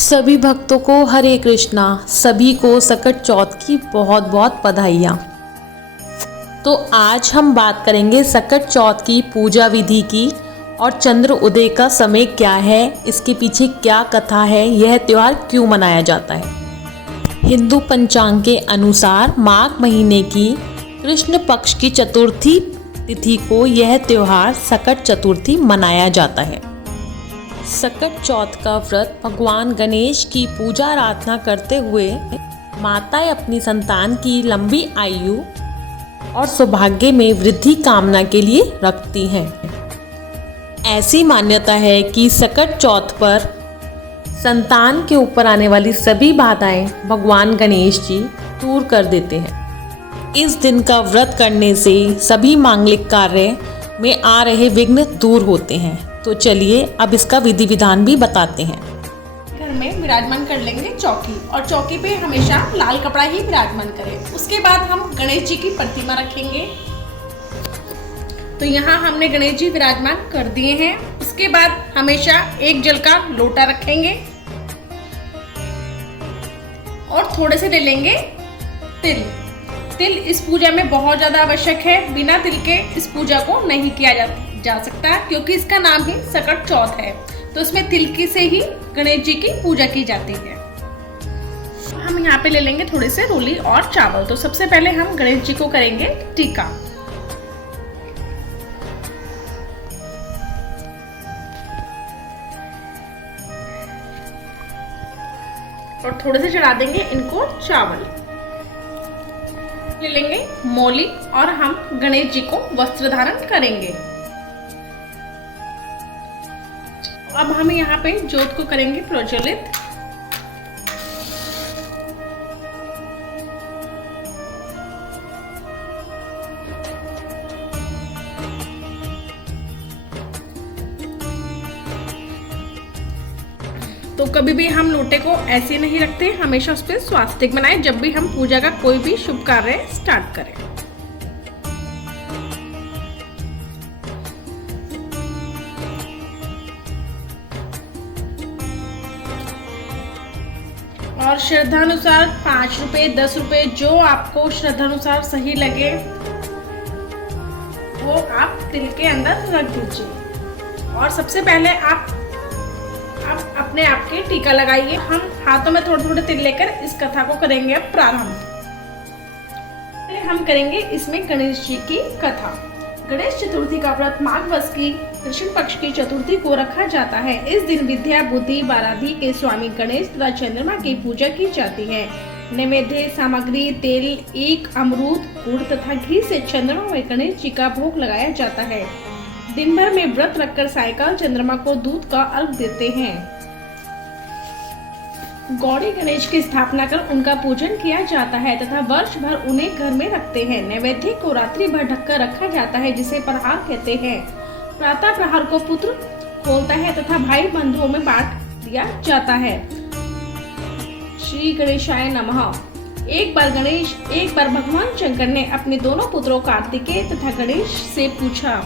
सभी भक्तों को हरे कृष्णा। सभी को सकट चौथ की बहुत बहुत बधाइयाँ। तो आज हम बात करेंगे सकट चौथ की पूजा विधि की और चंद्र उदय का समय क्या है, इसके पीछे क्या कथा है, यह त्यौहार क्यों मनाया जाता है। हिंदू पंचांग के अनुसार माघ महीने की कृष्ण पक्ष की चतुर्थी तिथि को यह त्यौहार सकट चतुर्थी मनाया जाता है। सकट चौथ का व्रत भगवान गणेश की पूजा आराधना करते हुए माताएं अपनी संतान की लंबी आयु और सौभाग्य में वृद्धि कामना के लिए रखती हैं। ऐसी मान्यता है कि सकट चौथ पर संतान के ऊपर आने वाली सभी बाधाएं भगवान गणेश जी दूर कर देते हैं। इस दिन का व्रत करने से सभी मांगलिक कार्य में आ रहे विघ्न दूर होते हैं। तो चलिए अब इसका विधि विधान भी बताते हैं। घर में विराजमान कर लेंगे चौकी, और चौकी पे हमेशा लाल कपड़ा ही विराजमान करें। उसके बाद हम गणेश जी की प्रतिमा रखेंगे। तो यहाँ हमने गणेश जी विराजमान कर दिए हैं। उसके बाद हमेशा एक जल का लोटा रखेंगे और थोड़े से ले लेंगे तिल। तिल इस पूजा में बहुत ज्यादा आवश्यक है। बिना तिल के इस पूजा को नहीं किया जा सकता, क्योंकि इसका नाम ही सकट चौथ है। तो इसमें तिल की से ही गणेश जी की पूजा की जाती है। हम यहाँ पे ले लेंगे थोड़े से रोली और चावल। तो सबसे पहले हम गणेश जी को करेंगे टीका। और थोड़े से चढ़ा देंगे इनको चावल। ले लेंगे मौली और हम गणेश जी को वस्त्र धारण करेंगे। अब हम यहाँ पे ज्योत को करेंगे प्रज्वलित। तो कभी भी हम लोटे को ऐसे नहीं रखते, हमेशा उस पर स्वास्तिक बनाएं जब भी हम पूजा का कोई भी शुभ कार्य स्टार्ट करें। और श्रद्धानुसार 5 रुपए 10 रुपए जो आपको श्रद्धानुसार सही लगे वो आप तिल के अंदर रख दीजिए। और सबसे पहले आप अपने आप के टीका लगाइए। हम हाथों में थोड़े थोड़े तिल लेकर इस कथा को करेंगे अब प्रारंभ। पहले हम करेंगे इसमें गणेश जी की कथा। गणेश चतुर्थी का व्रत माघ मास की कृष्ण पक्ष की चतुर्थी को रखा जाता है। इस दिन विद्या बुद्धि बाराधि के स्वामी गणेश तथा चंद्रमा की पूजा की जाती है। नैवेद्य सामग्री तेल, एक अमरूद, गुड़ तथा घी से चंद्रमा व गणेश जी का भोग लगाया जाता है। दिन भर में व्रत रखकर सायकाल चंद्रमा को दूध का अर्घ देते हैं। गौरी गणेश की स्थापना कर उनका पूजन किया जाता है तथा वर्ष भर उन्हें घर में रखते हैं। नैवेद्य को रात्रि भर ढककर रखा जाता है, जिसे प्रहार कहते हैं। प्रातः प्रहार को पुत्र खोलता है तथा भाई बंधुओं में बांट दिया जाता है। श्री गणेशाय नमः। एक बार भगवान शंकर ने अपने दोनों पुत्रों कार्तिकेय तथा गणेश से पूछा,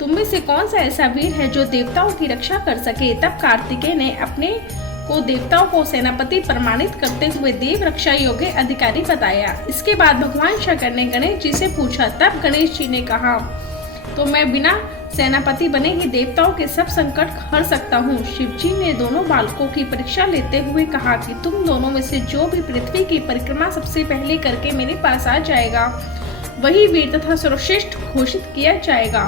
तुम में से कौन सा ऐसा वीर है जो देवताओं की रक्षा कर सके। तब कार्तिकेय ने अपने को देवताओं को सेनापति प्रमाणित करते हुए देव रक्षा योग्य अधिकारी बताया। इसके बाद भगवान शंकर ने गणेश जी से पूछा। तब गणेश जी ने कहा, तो मैं बिना सेनापति बने ही देवताओं के सब संकट हर सकता हूँ। शिव जी ने दोनों बालकों की परीक्षा लेते हुए कहा कि तुम दोनों में से जो भी पृथ्वी की परिक्रमा सबसे पहले करके मेरे पास आ जाएगा वही वीर तथा सर्वश्रेष्ठ घोषित किया जाएगा।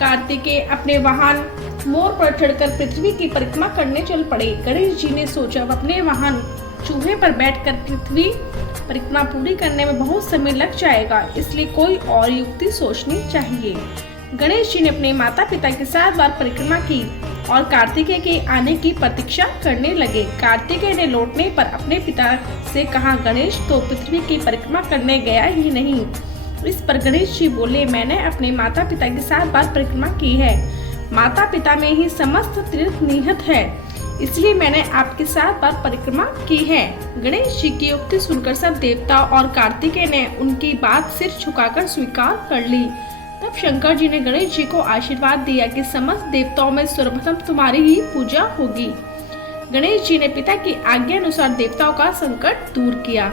कार्तिकेय अपने वाहन मोर पर चढ़कर पृथ्वी की परिक्रमा करने चल पड़े। गणेश जी ने सोचा अपने वाहन चूहे पर बैठकर पृथ्वी परिक्रमा पूरी करने में बहुत समय लग जाएगा, इसलिए कोई और युक्ति सोचनी चाहिए। गणेश जी ने अपने माता पिता के 7 बार परिक्रमा की और कार्तिकेय के आने की प्रतीक्षा करने लगे। कार्तिकेय ने लौटने पर अपने पिता से कहा, गणेश तो पृथ्वी की परिक्रमा करने गया ही नहीं। इस पर गणेश जी बोले, मैंने अपने माता पिता के 7 बार परिक्रमा की है। माता पिता में ही समस्त तीर्थ निहित है, इसलिए मैंने आपके 7 बार परिक्रमा की है। गणेश जी की उक्ति सुनकर सब देवता और कार्तिकेय ने उनकी बात सिर झुकाकर स्वीकार कर ली। तब शंकर जी ने गणेश जी को आशीर्वाद दिया कि समस्त देवताओं में सर्वप्रथम तुम्हारी ही पूजा होगी। गणेश जी ने पिता की आज्ञा अनुसार देवताओं का संकट दूर किया।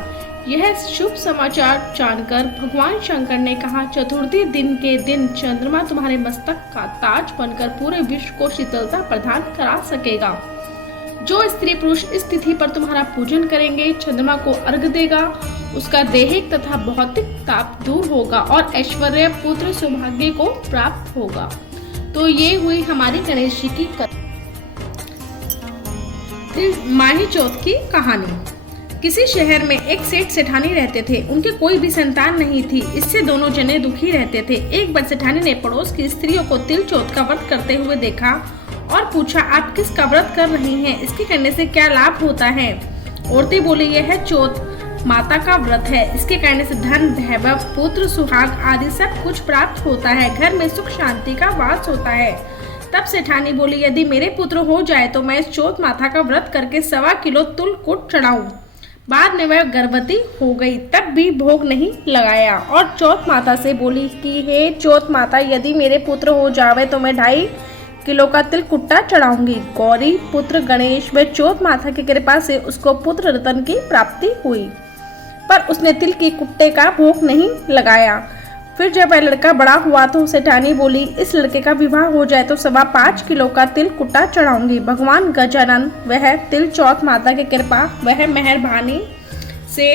यह शुभ समाचार जानकर भगवान शंकर ने कहा, चतुर्थी दिन के दिन चंद्रमा तुम्हारे मस्तक का ताज बनकर पूरे विश्व को शीतलता प्रदान करा सकेगा। जो स्त्री पुरुष इस तिथि पर तुम्हारा पूजन करेंगे, चंद्रमा को अर्घ्य देगा, उसका दैहिक तथा भौतिक ताप दूर होगा और ऐश्वर्य, पुत्र, सौभाग्य को प्राप्त होगा। तो ये हुई हमारी गणेश जी की माही चौथ की कहानी। किसी शहर में एक सेठ सेठानी रहते थे। उनके कोई भी संतान नहीं थी। इससे दोनों जने दुखी रहते थे। एक बार सेठानी ने पड़ोस की स्त्रियों को तिल चौथ का व्रत करते हुए देखा और पूछा, आप किसका व्रत कर रही हैं? इसके करने से क्या लाभ होता है? औरतें बोली, यह है चौथ माता का व्रत है। इसके करने से धन, वैभव, पुत्र, सुहाग आदि सब कुछ प्राप्त होता है। घर में सुख शांति का वास होता है। तब सेठानी बोली, यदि मेरे पुत्र हो जाए तो मैं इस चौथ माता का व्रत करके 1.25 किलो तिलकुट चढ़ाऊं। बाद में वह गर्भवती हो गई, तब भी भोग नहीं लगाया और चौथ माता से बोली कि हे चौथ माता, यदि मेरे पुत्र हो जावे तो मैं 2.5 किलो का तिलकुट्टा चढ़ाऊंगी। गौरी पुत्र गणेश व चौथ माता की कृपा से उसको पुत्र रतन की प्राप्ति हुई, पर उसने तिल की कुट्टे का भोग नहीं लगाया। फिर जब वह लड़का बड़ा हुआ तो सेठानी बोली, इस लड़के का विवाह हो जाए तो 5.25 किलो का तिल कुट्टा चढ़ाऊंगी। भगवान गजानन वह तिल चौथ माता की कृपा वह मेहरबानी से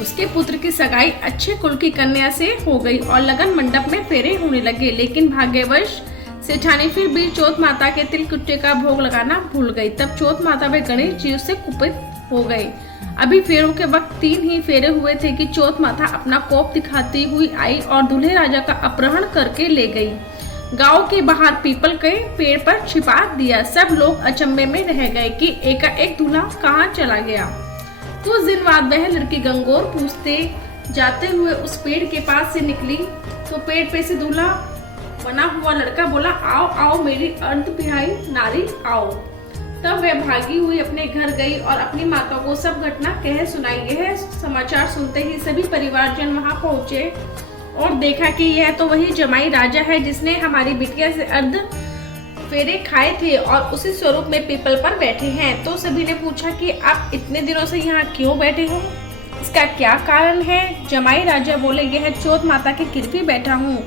उसके पुत्र की सगाई अच्छे कुल की कन्या से हो गई और लगन मंडप में फेरे होने लगे। लेकिन भाग्यवश सेठानी फिर भी चौथ माता के तिल कुट्टे का भोग लगाना भूल गई। तब चौथ माता व गणेश जी उससे कुपित हो गए। अभी फेरों के वक्त 3 ही फेरे हुए थे कि चौथ माता अपना कोप दिखाती हुई आई और दूल्हे राजा का अपहरण करके ले गई। गांव के बाहर पीपल के पेड़ पर छिपा दिया। सब लोग अचंभे में रह गए कि एकाएक दूल्हा कहाँ चला गया। कुछ दिन बाद वह लड़की गंगोर पूछते जाते हुए उस पेड़ के पास से निकली तो पेड़ पे से दूल्हा बना हुआ लड़का बोला, आओ आओ मेरी अर्धविवाही नारी आओ। तब वह भागी हुई अपने घर गई और अपनी माता को सब घटना कह सुनाई। यह समाचार सुनते ही सभी परिवारजन वहां पहुंचे और देखा कि यह तो वही जमाई राजा है जिसने हमारी बिटिया से अर्ध फेरे खाए थे और उसी स्वरूप में पीपल पर बैठे हैं। तो सभी ने पूछा कि आप इतने दिनों से यहाँ क्यों बैठे हो, इसका क्या कारण है? जमाई राजा बोले, यह चौथ माता के कृपी बैठा हूँ।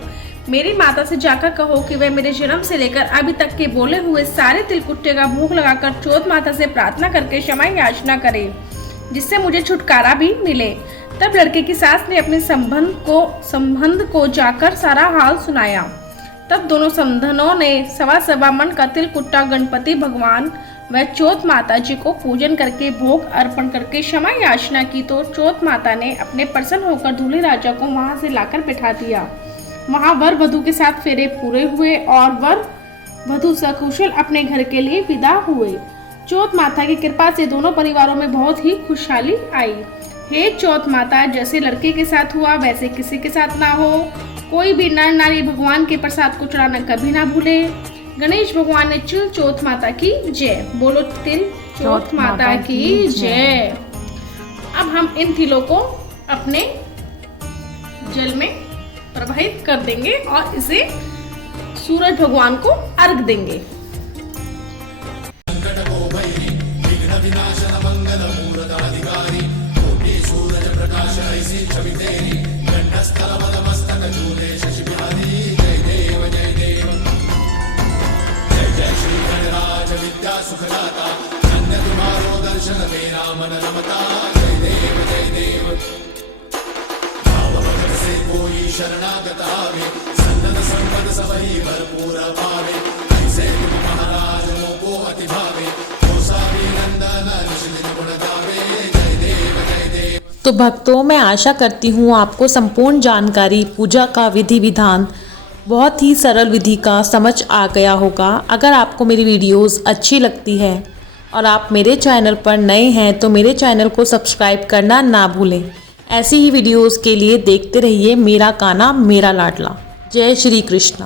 मेरी माता से जाकर कहो कि वह मेरे जन्म से लेकर अभी तक के बोले हुए सारे तिलकुट्टे का भोग लगाकर चौथ माता से प्रार्थना करके क्षमा याचना करे, जिससे मुझे छुटकारा भी मिले। तब लड़के की सास ने अपने संबंध को जाकर सारा हाल सुनाया। तब दोनों समधनों ने 1.25 मन का तिलकुट्टा गणपति भगवान व चौथ माता जी को पूजन करके भोग अर्पण करके क्षमा याचना की। तो चौथ माता ने अपने प्रसन्न होकर दूल्हे राजा को वहां से लाकर बैठा दिया। वहां वर वधु के साथ फेरे पूरे हुए और वर वधु सकुशल अपने घर के लिए विदा हुए। चौथ माता की कृपा से दोनों परिवारों में बहुत ही खुशहाली आई। हे चौथ माता, जैसे लड़के के साथ हुआ वैसे किसी के साथ ना हो। कोई भी नर नारी भगवान के प्रसाद को चढ़ाना कभी ना भूले। गणेश भगवान ने तिल चौथ माता की जय। बोलो तिल चौथ माता की जय। अब हम इन तिलों को अपने जल में प्रवाहित कर देंगे और इसे सूरज भगवान को अर्घ देंगे। शरणागत आवे सन्नत संपद सबही भरपूर पावे, ऐसे तुम महाराज को अति भावे, नंदन निश्चित गुण गावे, जय देव जय देव। तो भक्तों, मैं आशा करती हूँ आपको संपूर्ण जानकारी पूजा का विधि विधान बहुत ही सरल विधि का समझ आ गया होगा। अगर आपको मेरी वीडियोस अच्छी लगती है और आप मेरे चैनल पर नए हैं तो मेरे चैनल को सब्सक्राइब करना ना भूलें। ऐसी ही वीडियोस के लिए देखते रहिए मेरा कान्हा मेरा लाडला। जय श्री कृष्ण।